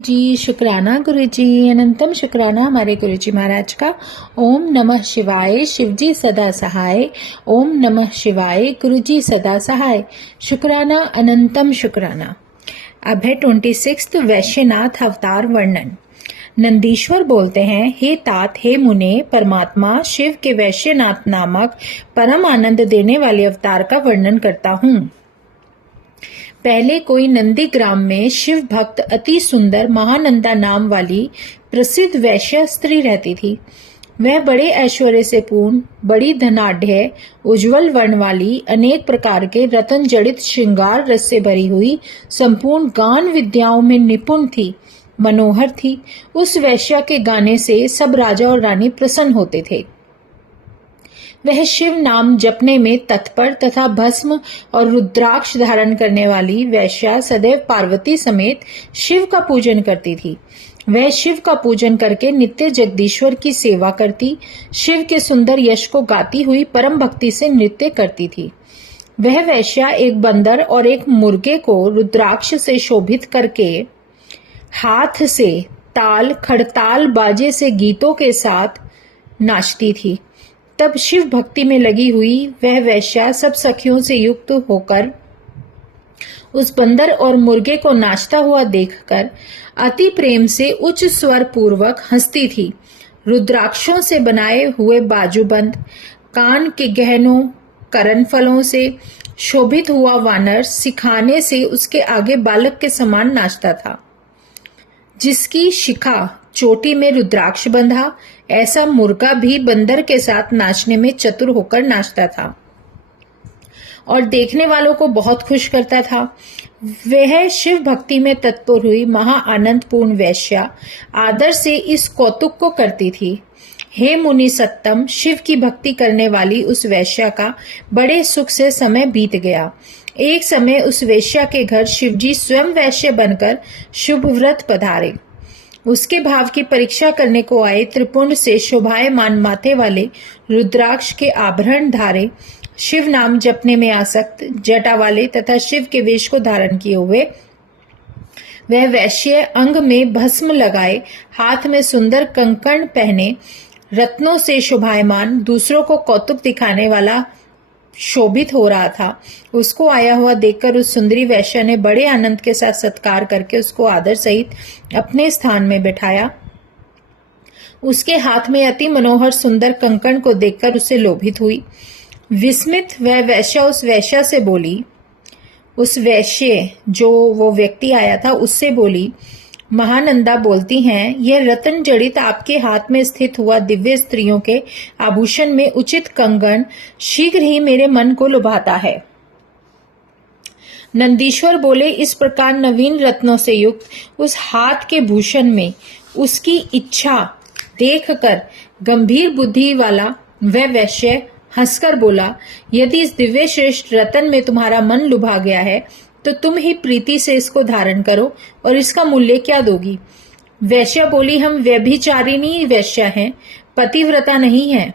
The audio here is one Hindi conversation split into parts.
जी शुक्राना गुरु जी, अनंतम शुक्राना हमारे गुरु जी महाराज का। ओम नमः शिवाय, शिव जी सदा सहाय। ओम नमः शिवाय, गुरु जी सदा सहाय। शुक्राना अनंतम शुक्राना। अब है 26 वैश्यनाथ अवतार वर्णन। नंदीश्वर बोलते हैं, हे तात, हे मुने, परमात्मा शिव के वैश्यनाथ नामक परम आनंद देने वाले अवतार का वर्णन करता हूँ। पहले कोई नंदी ग्राम में शिव भक्त अति सुंदर महानंदा नाम वाली प्रसिद्ध वैश्य स्त्री रहती थी। वह बड़े ऐश्वर्य से पूर्ण, बड़ी धनाढ्य, उज्जवल वर्ण वाली, अनेक प्रकार के रत्न जड़ित श्रृंगार रस से भरी हुई, संपूर्ण गान विद्याओं में निपुण थी, मनोहर थी। उस वैश्या के गाने से सब राजा और रानी प्रसन्न होते थे। वह शिव नाम जपने में तत्पर तथा भस्म और रुद्राक्ष धारण करने वाली वैश्या सदैव पार्वती समेत शिव का पूजन करती थी। वह शिव का पूजन करके नित्य जगदीश्वर की सेवा करती, शिव के सुंदर यश को गाती हुई परम भक्ति से नृत्य करती थी। वह वैश्या एक बंदर और एक मुर्गे को रुद्राक्ष से शोभित करके हाथ से ताल खड़ताल बाजे से गीतों के साथ नाचती थी। तब शिव भक्ति में लगी हुई वह वैश्या सब सखियों से युक्त होकर उस बंदर और मुर्गे को नाचता हुआ देखकर अति प्रेम से उच्च स्वर पूर्वक हंसती थी। रुद्राक्षों से बनाए हुए बाजूबंद, कान के गहनों, करण फलों से शोभित हुआ वानर सिखाने से उसके आगे बालक के समान नाचता था। जिसकी शिखा चोटी में रुद्राक्ष बंधा, ऐसा मुर्गा भी बंदर के साथ नाचने में चतुर होकर नाचता था और देखने वालों को बहुत खुश करता था। वह शिव भक्ति में तत्पर हुई महा आनंदपूर्ण वैश्या आदर से इस कौतुक को करती थी। हे मुनि सत्तम, शिव की भक्ति करने वाली उस वैश्या का बड़े सुख से समय बीत गया। एक समय उस वैश्या के घर शिवजी स्वयं वैश्य बनकर शुभ व्रत पधारे। उसके भाव की परीक्षा करने को आए त्रिपुंड से शोभायमान माथे वाले रुद्राक्ष के आभरण धारे, शिव नाम जपने में आसक्त, जटा वाले तथा शिव के वेश को धारण किए हुए वह वैश्य अंग में भस्म लगाए, हाथ में सुंदर कंकण पहने, रत्नों से शोभायमान, दूसरों को कौतुक दिखाने वाला शोभित हो रहा था। उसको आया हुआ देखकर उस सुंदरी वैश्या ने बड़े आनंद के साथ सत्कार करके उसको आदर सहित अपने स्थान में बिठाया। उसके हाथ में अति मनोहर सुंदर कंकण को देखकर उसे लोभित हुई। विस्मित वह वैश्या उस वैश्या से बोली, उस वैश्य जो वो व्यक्ति आया था उससे बोली, महानंदा बोलती हैं, यह रत्न जड़ित आपके हाथ में स्थित हुआ दिव्य स्त्रियों के आभूषण में उचित कंगन शीघ्र ही मेरे मन को लुभाता है। नंदीश्वर बोले, इस प्रकार नवीन रत्नों से युक्त उस हाथ के भूषण में उसकी इच्छा देखकर गंभीर बुद्धि वाला वह वैश्य हंसकर बोला, यदि इस दिव्य श्रेष्ठ रत्न में तुम्हारा मन लुभा गया है तो तुम ही प्रीति से इसको धारण करो और इसका मूल्य क्या दोगी। वैश्या बोली, हम व्यभिचारिणी वैश्या हैं, पतिव्रता नहीं है।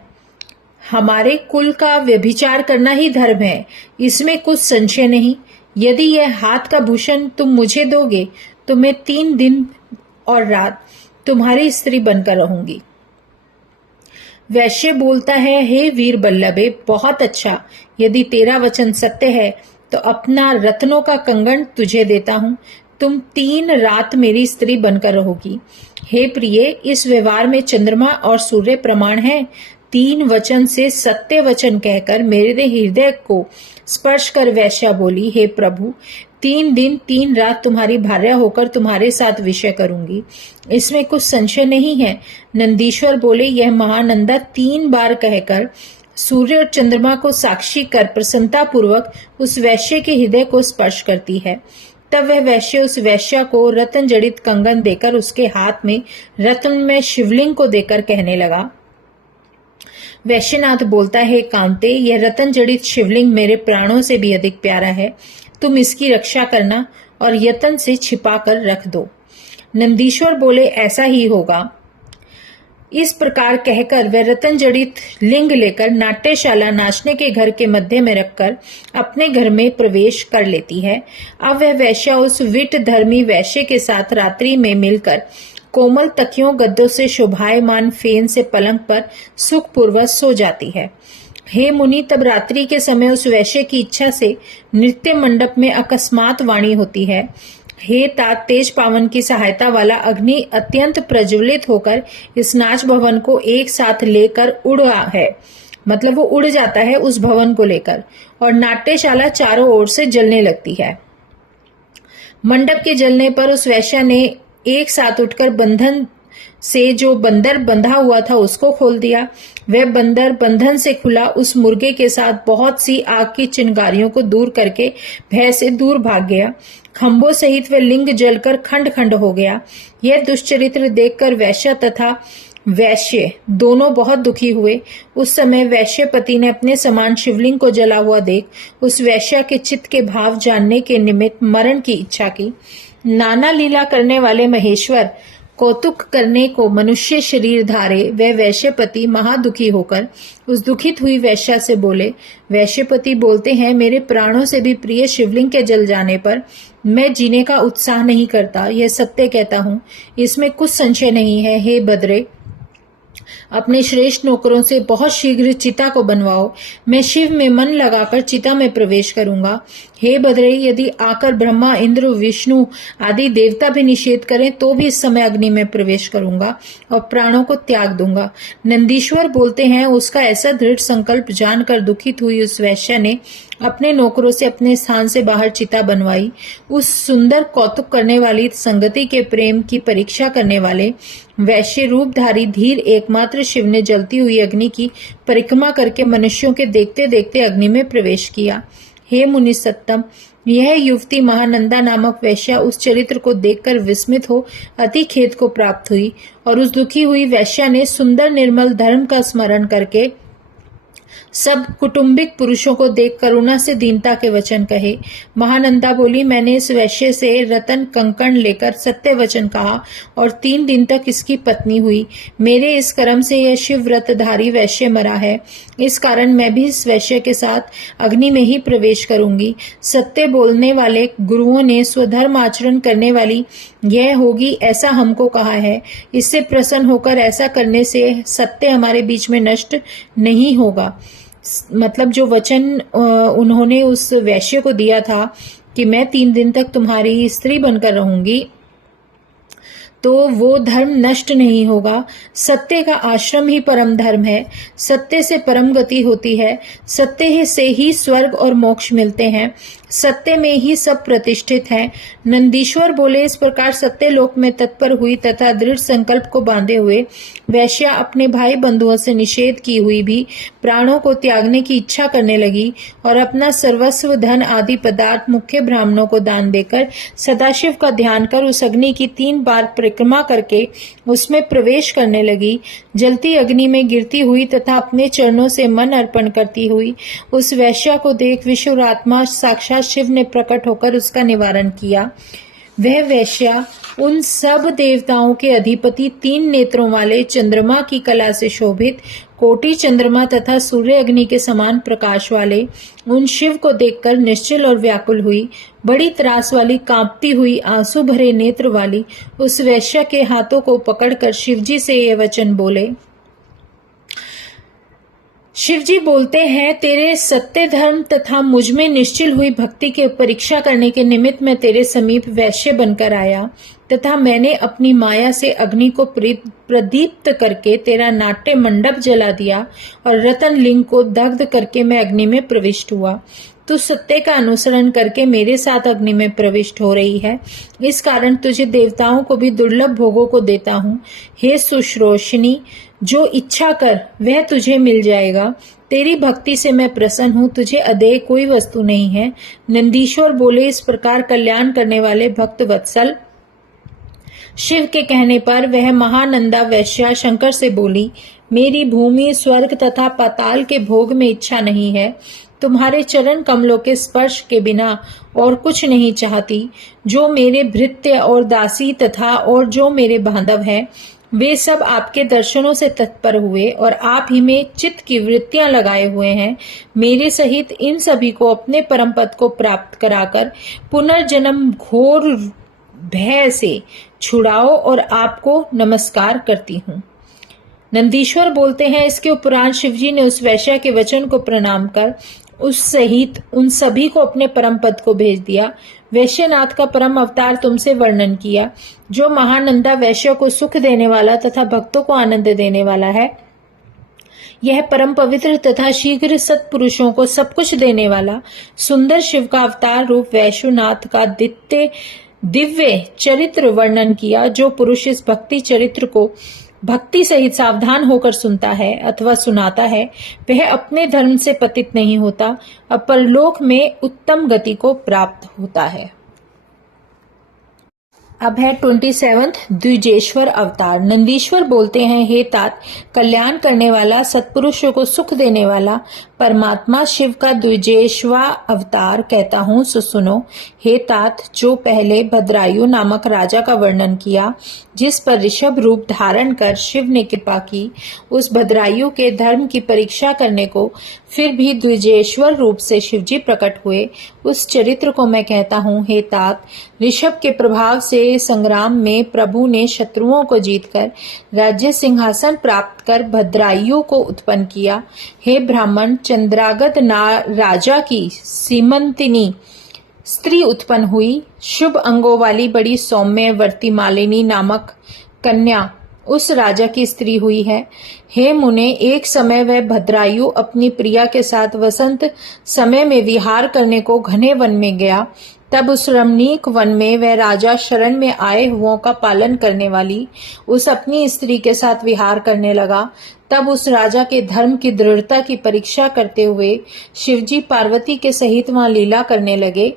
हमारे कुल का व्यभिचार करना ही धर्म है, इसमें कुछ संशय नहीं। यदि यह हाथ का भूषण तुम मुझे दोगे तो मैं 3 दिन और रात तुम्हारी स्त्री बनकर रहूंगी। वैश्य बोलता है, हे वीर बल्लभे, बहुत अच्छा, यदि तेरा वचन सत्य है तो अपना रत्नों का कंगन तुझे देता हूँ, तुम 3 रात मेरी स्त्री बनकर रहोगी। हे प्रिय, इस व्यवहार में चंद्रमा और सूर्य प्रमाण है। 3 वचन से सत्य वचन कहकर मेरे हृदय को स्पर्श कर वैश्या बोली, हे प्रभु, 3 दिन 3 रात तुम्हारी भार्या होकर तुम्हारे साथ विषय करूंगी, इसमें कुछ संशय नहीं है। नंदीश्वर बोले, यह महानंदा 3 बार कहकर सूर्य और चंद्रमा को साक्षी कर प्रसन्नता पूर्वक उस वैश्य के हृदय को स्पर्श करती है। तब वह वैश्य उस वैश्या को रत्न जड़ित कंगन देकर उसके हाथ में रत्न में शिवलिंग को देकर कहने लगा। वैश्यनाथ बोलता है, कांते, यह रत्न जड़ित शिवलिंग मेरे प्राणों से भी अधिक प्यारा है, तुम इसकी रक्षा करना और यत्न से छिपा कर रख दो। नंदीश्वर बोले, ऐसा ही होगा। इस प्रकार कहकर वह रतन जड़ित लिंग लेकर नाट्यशाला नाचने के घर के मध्य में रखकर अपने घर में प्रवेश कर लेती है। अब वह वैश्या उस विट धर्मी वैश्य के साथ रात्रि में मिलकर कोमल तकियों गद्दों से शोभायमान फेन से पलंग पर सुखपूर्वक सो जाती है। हे मुनि, तब रात्रि के समय उस वैश्य की इच्छा से नृत्य मंडप में अकस्मात वाणी होती है, हे तात, तेज पावन की सहायता वाला अग्नि अत्यंत प्रज्वलित होकर इस नाच भवन को एक साथ लेकर उड़ा है। मतलब वो उड़ जाता है उस भवन को लेकर, और नाट्यशाला चारों ओर से जलने लगती है। मंडप के जलने पर उस वैश्या ने एक साथ उठकर बंधन से जो बंदर बंधा हुआ था उसको खोल दिया। वह बंदर बंधन से खुला उस मुर्गे के साथ बहुत सी आग की चिंगारियों को दूर करके भय से दूर भाग गया। खंभों सहित वह लिंग जलकर खंड खंड हो गया। यह दुष्चरित्र देखकर वैश्या तथा वैश्य दोनों बहुत दुखी हुए। उस समय वैश्यपति ने अपने समान शिवलिंग को जला हुआ देख उस वैश्या के चित्त के भाव जानने के निमित्त मरण की इच्छा की। नाना लीला करने वाले महेश्वर कौतुक करने को मनुष्य शरीर धारे वह वैश्यपति महादुखी होकर उस दुखित हुई वैश्या से बोले। वैश्यपति बोलते हैं, मेरे प्राणों से भी प्रिय शिवलिंग के जल जाने पर मैं जीने का उत्साह नहीं करता। यह सत्य कहता हूँ, इसमें कुछ संशय नहीं है। हे बद्रे, अपने श्रेष्ठ नौकरों से बहुत शीघ्र चिता को बनवाओ। मैं शिव में मन लगाकर चिता में प्रवेश करूंगा। हे बद्रे, यदि आकर ब्रह्मा, इंद्र, विष्णु आदि देवता भी निषेध करें तो भी इस समय अग्नि में प्रवेश करूंगा और प्राणों को त्याग दूंगा। नंदीश्वर बोलते हैं, उसका ऐसा दृढ़ संकल्प जानकर दुखित हुई उस वैश्या ने अपने नौकरों से अपने स्थान से बाहर चिता बनवाई। उस सुंदर कौतुक करने वाली संगति के प्रेम की परीक्षा करने वाले वैश्य रूपधारी धीर एकमात्र शिव ने जलती हुई अग्नि की परिक्रमा करके मनुष्यों के देखते देखते अग्नि में प्रवेश किया। हे मुनि सत्तम, यह युवती महानंदा नामक वैश्या उस चरित्र को देखकर विस्मित हो अति खेद को प्राप्त हुई, और उस दुखी हुई वैश्या ने सुंदर निर्मल धर्म का स्मरण करके सब कुटुंबिक पुरुषों को देख करुणा से दीनता के वचन कहे। महानंदा बोली, मैंने इस वैश्य से रतन कंकण लेकर सत्य वचन कहा और 3 दिन तक इसकी पत्नी हुई। मेरे इस कर्म से यह शिव व्रतधारी वैश्य मरा है। इस कारण मैं भी इस वैश्य के साथ अग्नि में ही प्रवेश करूंगी। सत्य बोलने वाले गुरुओं ने स्वधर्म आचरण करने वाली यह होगी ऐसा हमको कहा है। इससे प्रसन्न होकर ऐसा करने से सत्य हमारे बीच में नष्ट नहीं होगा। मतलब जो वचन उन्होंने उस वैश्य को दिया था कि मैं 3 दिन तक तुम्हारी स्त्री बनकर रहूंगी, तो वो धर्म नष्ट नहीं होगा। सत्य का आश्रम ही परम धर्म है। सत्य से परम गति होती है। सत्य से ही स्वर्ग और मोक्ष मिलते हैं। सत्य में ही सब प्रतिष्ठित है। नंदीश्वर बोले, इस प्रकार सत्य लोक में तत्पर हुई तथा दृढ़ संकल्प को बांधे हुए वैश्या अपने भाई बंधुओं से निषेध की हुई भी प्राणों को त्यागने की इच्छा करने लगी और अपना सर्वस्व धन आदि पदार्थ मुख्य ब्राह्मणों को दान देकर सदाशिव का ध्यान कर उस अग्नि की 3 बार परिक्रमा करके उसमें प्रवेश करने लगी। जलती अग्नि में गिरती हुई तथा अपने चरणों से मन अर्पण करती हुई उस वैश्या को देख विश्वरात्मा साक्षात शिव ने प्रकट होकर उसका निवारण किया। वह वैश्या उन सब देवताओं के अधिपति 3 नेत्रों वाले चंद्रमा की कला से शोभित कोटि चंद्रमा तथा सूर्य अग्नि के समान प्रकाश वाले उन शिव को देखकर निश्चल और व्याकुल हुई। बड़ी त्रास वाली कांपती हुई आंसू भरे नेत्र वाली उस वैश्या के हाथों को पकड़कर शिवजी से ये वचन बोले। शिवजी बोलते हैं, तेरे सत्य धर्म तथा मुझ में निश्चल हुई भक्ति की परीक्षा करने के निमित्त मैं तेरे समीप वैश्य बनकर आया तथा मैंने अपनी माया से अग्नि को प्रदीप्त करके तेरा नाट्य मंडप जला दिया और रतन लिंग को दग्ध करके मैं अग्नि में प्रविष्ट हुआ। तू सत्य का अनुसरण करके मेरे साथ अग्नि में प्रविष्ट हो रही है। इस कारण तुझे देवताओं को भी दुर्लभ भोगों को देता हूँ। हे सुश्रोषिणी, जो इच्छा कर वह तुझे मिल जाएगा। तेरी भक्ति से मैं प्रसन्न हूँ। तुझे अदेय कोई वस्तु नहीं है। नंदीश्वर बोले, इस प्रकार कल्याण करने वाले भक्त वत्सल शिव के कहने पर वह महानंदा वैश्या शंकर से बोली, मेरी भूमि स्वर्ग तथा पाताल के भोग में इच्छा नहीं है। तुम्हारे चरण कमलों के स्पर्श के बिना और कुछ नहीं चाहती। जो मेरे भृत्य और दासी तथा और जो मेरे बांधव हैं वे सब आपके दर्शनों से तत्पर हुए और आप ही में चित्त की वृत्तियां लगाए हुए हैं। मेरे सहित इन सभी को अपने परम पद को प्राप्त कराकर पुनर्जन्म घोर भय से छुड़ाओ और आपको नमस्कार करती हूँ। नंदीश्वर बोलते हैं, इसके उपरांत शिवजी ने उस वैश्या के वचन को प्रणाम कर उस सहित उन सभी को अपने परम पद को भेज दिया। वैश्यनाथ का परम अवतार तुमसे वर्णन किया, जो महानंदा वैश्य को सुख देने वाला तथा भक्तों को आनंद देने वाला है। यह परम पवित्र तथा शीघ्र सत्पुरुषों को सब कुछ देने वाला सुंदर शिव का अवतार रूप वैश्यनाथ का दिव्य चरित्र वर्णन किया। जो पुरुष इस भक्ति चरित्र को भक्ति सहित सावधान होकर सुनता है अथवा सुनाता है, वह अपने धर्म से पतित नहीं होता, अब परलोक में उत्तम गति को प्राप्त होता है। अब है 27 द्विजेश्वर अवतार। नंदीश्वर बोलते हैं, हे तात, कल्याण करने वाला, सत्पुरुषों को सुख देने वाला परमात्मा शिव का द्विजेश्वा अवतार कहता हूँ, सो सुनो। हे तात, जो पहले भद्रायु नामक राजा का वर्णन किया, जिस पर ऋषभ रूप धारण कर शिव ने कृपा की, उस भद्रायु के धर्म की परीक्षा करने को फिर भी द्विजेश्वर रूप से शिवजी प्रकट हुए, उस चरित्र को मैं कहता हूँ। हे तात, ऋषभ के प्रभाव से संग्राम में प्रभु ने शत्रुओं को जीतकर राज्य सिंहासन प्राप्त कर भद्रायु को उत्पन्न किया। हे ब्राह्मण, चंद्रागत राजा की सीमंतिनी स्त्री उत्पन्न हुई। शुभ अंगों वाली बड़ी सौम्य वर्ती मालिनी नामक कन्या उस राजा की स्त्री हुई है। हे मुने, एक समय वह भद्रायु अपनी प्रिया के साथ वसंत समय में विहार करने को घने वन में गया। तब उस रमणीक वन में वह राजा शरण में आए हुओं का पालन करने वाली उस अपनी स्त्री के साथ विहार करने लगा। तब उस राजा के धर्म की दृढ़ता की परीक्षा करते हुए शिवजी पार्वती के सहित वहां लीला करने लगे।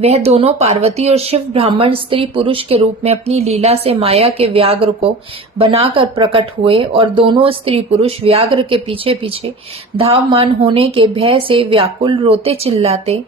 वह दोनों पार्वती और शिव ब्राह्मण स्त्री पुरुष के रूप में अपनी लीला से माया के व्याघ्र को बनाकर प्रकट हुए और दोनों स्त्री पुरुष व्याघ्र के पीछे पीछे धावमान होने के भय से व्याकुल रोते चिल्लाते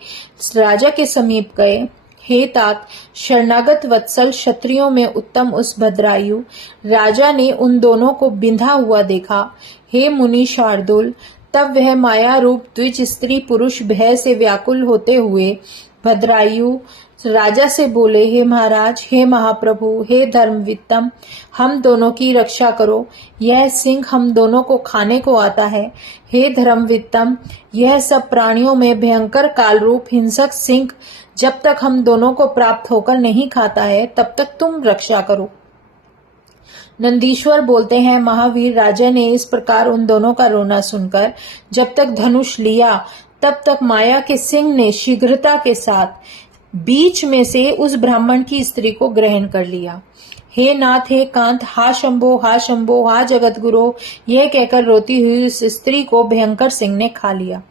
राजा के समीप गए। हे तात, शरणागत वत्सल क्षत्रियों में उत्तम उस भद्रायु राजा ने उन दोनों को बिंधा हुआ देखा। हे मुनि शार्दुल, तब वह माया रूप द्विज स्त्री पुरुष भय से व्याकुल होते हुए भद्रायु राजा से बोले, हे महाराज, हे महाप्रभु, हे धर्मवित्तम, हम दोनों की रक्षा करो। यह सिंह हम दोनों को खाने को आता है। हे धर्मवित्तम, यह सब प्राणियों में भयंकर काल रूप हिंसक सिंह जब तक हम दोनों को प्राप्त होकर नहीं खाता है, तब तक तुम रक्षा करो। नंदीश्वर बोलते हैं, महावीर राजा ने इस प्रकार उन दोनों का रोना सुनकर जब तक धनुष लिया, तब तक माया के सिंह ने शीघ्रता के साथ बीच में से उस ब्राह्मण की स्त्री को ग्रहण कर लिया। हे नाथ, हे कांत, हा शंभो, हा शंभो, हा जगत गुरु, यह कहकर रोती हुई उस स्त्री को भयंकर सिंह ने खा लिया।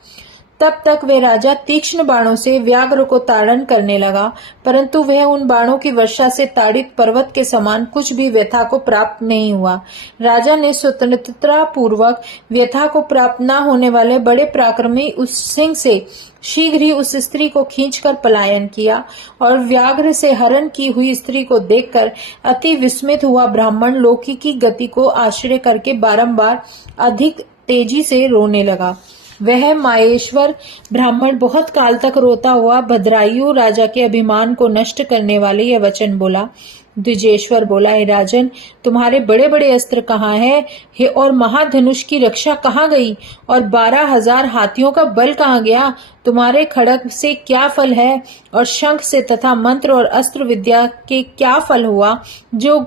तब तक वे राजा तीक्ष्ण बाणों से व्याघ्र को ताड़न करने लगा, परंतु वह उन बाणों की वर्षा से ताड़ित पर्वत के समान कुछ भी व्यथा को प्राप्त नहीं हुआ। राजा ने स्वतंत्रता पूर्वक व्यथा को प्राप्त न होने वाले बड़े पराक्रमी उस सिंह से शीघ्र ही उस स्त्री को खींचकर पलायन किया और व्याघ्र से हरण की हुई स्त्री को देखकर अति विस्मित हुआ ब्राह्मण लौकी की गति को आश्रय करके बारंबार अधिक तेजी से रोने लगा। वह माहेश्वर ब्राह्मण बहुत काल तक रोता हुआ भद्रायु राजा के अभिमान को नष्ट करने वाले यह वचन बोला। द्विजेश्वर बोला, हे राजन, तुम्हारे बड़े बड़े अस्त्र कहाँ हैं? हे और महाधनुष की रक्षा कहाँ गई? और 12,000 हाथियों का बल कहाँ गया? तुम्हारे खड्ग से क्या फल है? और शंख से तथा मंत्र और अस्त्र विद्या के क्या फल हुआ? जो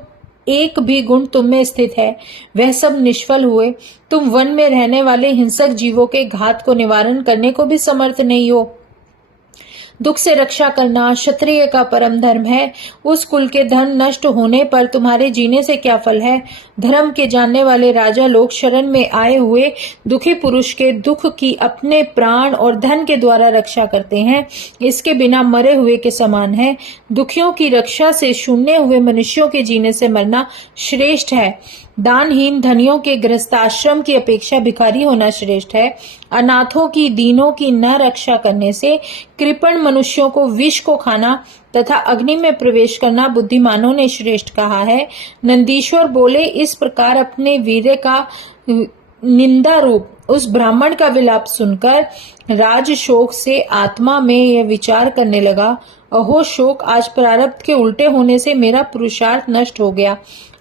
एक भी गुण तुम में स्थित है, वह सब निष्फल हुए। तुम वन में रहने वाले हिंसक जीवों के घात को निवारण करने को भी समर्थ नहीं हो। दुख से रक्षा करना क्षत्रिय का परम धर्म है। उस कुल के धन नष्ट होने पर तुम्हारे जीने से क्या फल है? धर्म के जानने वाले राजा लोग शरण में आए हुए दुखी पुरुष के दुख की अपने प्राण और धन के द्वारा रक्षा करते हैं, इसके बिना मरे हुए के समान है। दुखियों की रक्षा से शून्य हुए मनुष्यों के जीने से मरना श्रेष्ठ है। दानहीन धनियों के गृहस्थाश्रम की अपेक्षा भिखारी होना श्रेष्ठ है। अनाथों की, दीनों की न रक्षा करने से कृपण मनुष्यों को विष को खाना तथा अग्नि में प्रवेश करना बुद्धिमानों ने श्रेष्ठ कहा है। नंदीश्वर बोले, इस प्रकार अपने वीर्य का निंदा रूप उस ब्राह्मण का विलाप सुनकर राज शोक से आत्मा में यह विचार करने लगा, अहो शोक, आज प्रारब्ध के उल्टे होने से मेरा पुरुषार्थ नष्ट हो गया।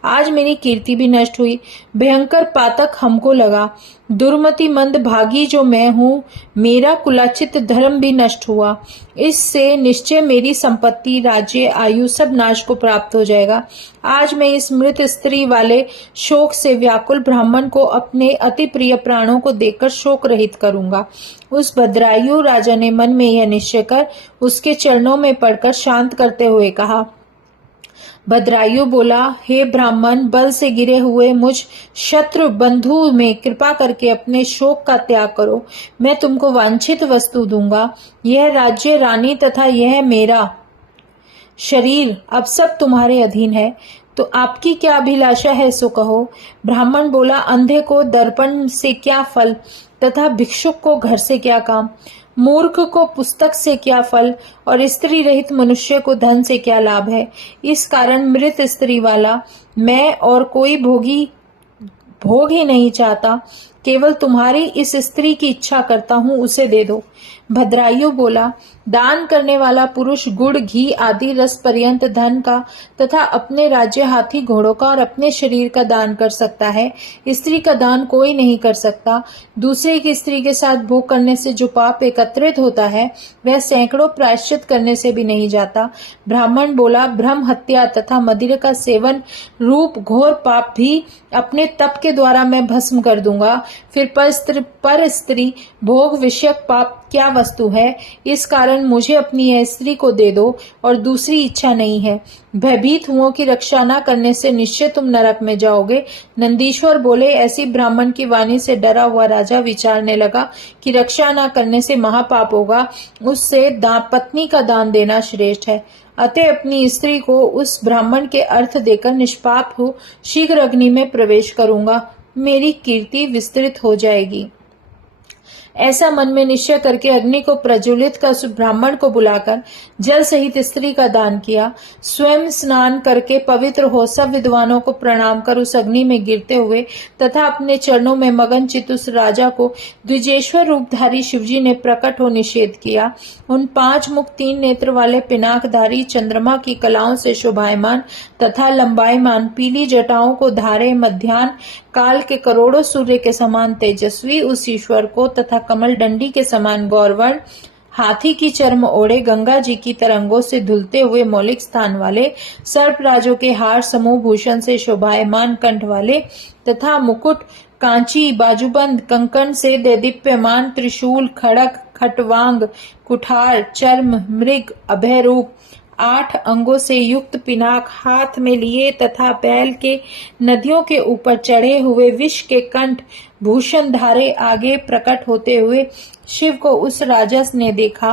आज मेरी कीर्ति भी नष्ट हुई। भयंकर पातक हमको लगा। दुर्मति मंद भागी जो मैं हूँ, मेरा कुलाचित धर्म भी नष्ट हुआ। इससे निश्चय मेरी संपत्ति, राज्य, आयु सब नाश को प्राप्त हो जाएगा। आज मैं इस मृत स्त्री वाले शोक से व्याकुल ब्राह्मण को अपने अति प्रिय प्राणों को देखकर शोक रहित करूंगा। उस भद्रायु राजा ने मन में यह निश्चय कर उसके चरणों में पड़कर शांत करते हुए कहा। भद्रायु बोला, हे ब्राह्मण, बल से गिरे हुए मुझ शत्रु बंधु में कृपा करके अपने शोक का त्याग करो। मैं तुमको वांछित वस्तु दूंगा। यह राज्य, रानी तथा यह मेरा शरीर अब सब तुम्हारे अधीन है। तो आपकी क्या अभिलाषा है सो कहो। ब्राह्मण बोला, अंधे को दर्पण से क्या फल तथा भिक्षुक को घर से क्या काम। मूर्ख को पुस्तक से क्या फल और स्त्री रहित मनुष्य को धन से क्या लाभ है। इस कारण मृत स्त्री वाला मैं और कोई भोग ही नहीं चाहता, केवल तुम्हारी इस स्त्री की इच्छा करता हूँ, उसे दे दो। भद्रायु बोला, दान करने वाला पुरुष गुड़, घी आदि रस पर्यंत धन का तथा अपने राज्य, हाथी, घोड़ों का और अपने शरीर का दान कर सकता है। स्त्री का दान कोई नहीं कर सकता। दूसरे की स्त्री के साथ भोग करने से जो पाप एकत्रित होता है वह सैकड़ों प्रायश्चित करने से भी नहीं जाता। ब्राह्मण बोला, ब्रह्म हत्या तथा मदिरा का सेवन रूप घोर पाप भी अपने तप के द्वारा मैं भस्म कर दूंगा। फिर पर स्त्री भोग विषयक पाप क्या वस्तु है। इस कारण मुझे अपनी यह स्त्री को दे दो और दूसरी इच्छा नहीं है। भयभीत हुओं की रक्षा न करने से निश्चय तुम नरक में जाओगे। नंदीश्वर बोले, ऐसी ब्राह्मण की वाणी से डरा हुआ राजा विचारने लगा कि रक्षा न करने से महापाप होगा, उससे पत्नी का दान देना श्रेष्ठ है। अतः अपनी स्त्री को उस ब्राह्मण के अर्थ देकर निष्पाप हो शीघ्र अग्नि में प्रवेश करूंगा, मेरी कीर्ति विस्तृत हो जाएगी। ऐसा मन में निश्चय करके अग्नि को प्रज्वलित कर उस ब्राह्मण को बुलाकर जल सहित स्त्री का दान किया। स्वयं स्नान करके पवित्र हो सब विद्वानों को प्रणाम कर उस अग्नि में गिरते हुए तथा अपने चरणों में मगन चित उस राजा को द्विजेश्वर रूपधारी शिवजी ने प्रकट हो निषेध किया। उन 5 मुख 3 नेत्र वाले पिनाकधारी चंद्रमा की कलाओं से शोभायमान तथा लंबायमान पीली जटाओं को धारे मध्यान्ह काल के करोड़ों सूर्य के समान तेजस्वी उस ईश्वर को तथा कमल डंडी के समान गौरवर्ण, हाथी की चर्म ओढ़े, गंगा जी की तरंगों से धुलते हुए मौलिक स्थान वाले, सर्पराजों के हार समूह भूषण से शोभायमान कंठ वाले तथा मुकुट, कांची, बाजूबंद, कंकण से देदीप्यमान, त्रिशूल, खड़क, खटवांग, कुठार, चर्म, मृग, अभय रूप, 8 अंगों से युक्त पिनाक हाथ में लिए तथा बैल के नदियों के ऊपर चढ़े हुए विष के कंठ भूषण धारे आगे प्रकट होते हुए शिव को उस राजस ने देखा।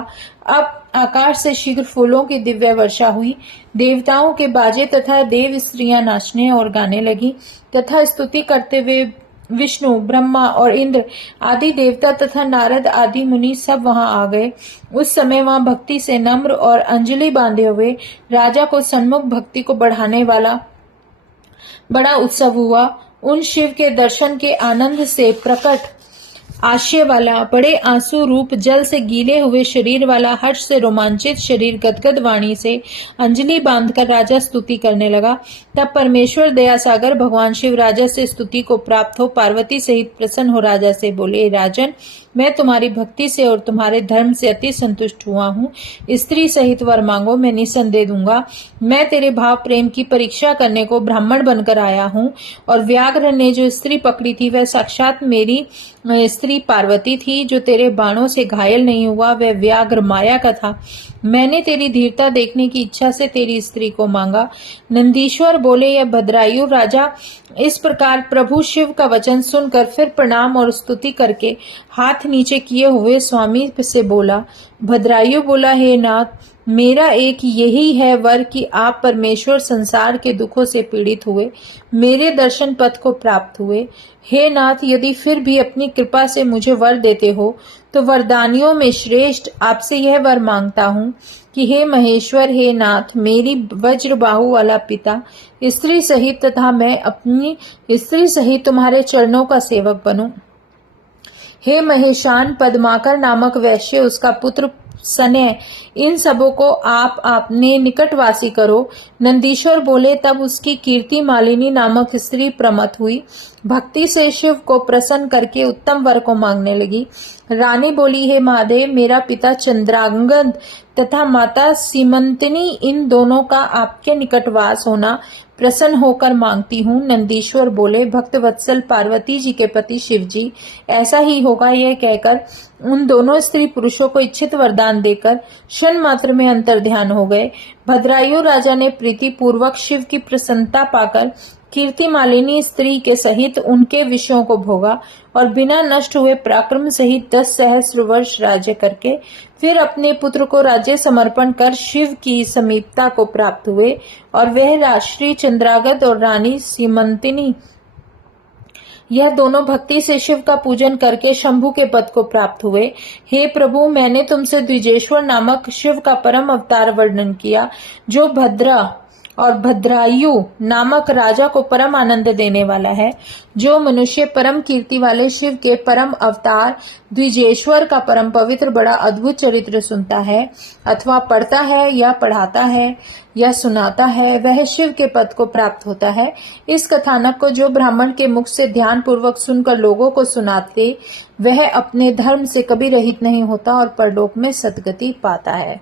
अब आकाश से शीघ्र फूलों की दिव्य वर्षा हुई। देवताओं के बाजे तथा देव स्त्रियां नाचने और गाने लगी तथा स्तुति करते हुए विष्णु, ब्रह्मा और इंद्र आदि देवता तथा नारद आदि मुनि सब वहां आ गए। उस समय वहां भक्ति से नम्र और अंजलि बांधे हुए राजा को सन्मुख भक्ति को बढ़ाने वाला बड़ा उत्सव हुआ। उन शिव के दर्शन के आनंद से प्रकट आशय वाला, बड़े आंसू रूप जल से गीले हुए शरीर वाला, हर्ष से रोमांचित शरीर गदगद वाणी से अंजलि बांधकर राजा स्तुति करने लगा। तब परमेश्वर दया सागर भगवान शिव राजा से स्तुति को प्राप्त हो पार्वती सहित प्रसन्न हो राजा से बोले, राजन, मैं तुम्हारी भक्ति से और तुम्हारे धर्म से अति संतुष्ट हुआ हूँ। स्त्री सहित वर मांगो, मैं निसंदेह दूंगा। मैं तेरे भाव प्रेम की परीक्षा करने को ब्राह्मण बनकर आया हूँ और व्याघ्र ने जो स्त्री पकड़ी थी वह साक्षात मेरी स्त्री पार्वती थी। जो तेरे बाणों से घायल नहीं हुआ वह व्याघ्र माया का था। मैंने तेरी धीरता देखने की इच्छा से तेरी स्त्री को मांगा। नंदीश्वर बोले, यह भद्रायु राजा इस प्रकार प्रभु शिव का वचन सुनकर फिर प्रणाम और स्तुति करके हाथ नीचे किए हुए स्वामी से बोला। भद्रायु बोला, हे नाथ, मेरा एक यही है वर कि आप परमेश्वर संसार के दुखों से पीड़ित हुए मेरे दर्शन पथ को प्राप्त हुए। हे नाथ, यदि फिर भी अपनी कृपा से मुझे वर देते हो तो वरदानियों में श्रेष्ठ आपसे यह वर मांगता हूँ कि हे महेश्वर, हे नाथ, मेरी वज्र बाहु वाला पिता स्त्री सहित तथा मैं अपनी स्त्री सहित तुम्हारे चरणों का सेवक बनूं। हे महेशान, पद्माकर नामक वैश्य, उसका पुत्र सनय, इन सबों को आप आपने निकटवासी करो। नंदीश्वर बोले, तब उसकी कीर्ति मालिनी नामक स्त्री प्रमथ हुई, भक्ति से शिव को प्रसन्न करके उत्तम वर को मांगने लगी। रानी बोली, हे महादेव, मेरा पिता चंद्रांगद तथा माता सीमंतिनी, इन दोनों का आपके निकटवास होना प्रसन्न होकर मांगती हूँ। नंदीश्वर बोले, भक्त वत्सल पार्वती जी के पति शिव जी, ऐसा ही होगा। यह कहकर उन दोनों स्त्री पुरुषों को इच्छित वरदान देकर क्षण मात्र में अंतर ध्यान हो गए। भद्रायु राजा ने प्रीति पूर्वक शिव की प्रसन्नता पाकर कीर्ति मालिनी स्त्री के सहित उनके विषयों को भोगा और बिना नष्ट हुए पराक्रम सहित 10 सहस्र वर्ष राज्य करके फिर अपने पुत्र को राज्य समर्पण कर शिव की समीपता को प्राप्त हुए और वह राष्ट्रीय चंद्रागत और रानी सीमंतिनी, यह दोनों भक्ति से शिव का पूजन करके शंभु के पद को प्राप्त हुए। हे प्रभु, मैंने तुमसे द्विजेश्वर नामक शिव का परम अवतार वर्णन किया, जो भद्रा और भद्रायु नामक राजा को परम आनंद देने वाला है। जो मनुष्य परम कीर्ति वाले शिव के परम अवतार द्विजेश्वर का परम पवित्र बड़ा अद्भुत चरित्र सुनता है अथवा पढ़ता है या पढ़ाता है या सुनाता है, वह शिव के पद को प्राप्त होता है। इस कथानक को जो ब्राह्मण के मुख से ध्यान पूर्वक सुनकर लोगों को सुनाते, वह अपने धर्म से कभी रहित नहीं होता और परलोक में सद्गति पाता है।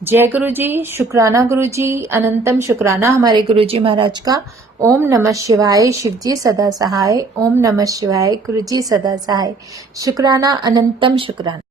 जय गुरु जी, शुक्राना गुरु जी, अनंतम शुक्राना हमारे गुरु जी महाराज का। ओम नमः शिवाय, शिव जी सदा सहाय। ओम नमः शिवाय, गुरु जी सदा सहाय। शुक्राना, अनंतम शुक्राना।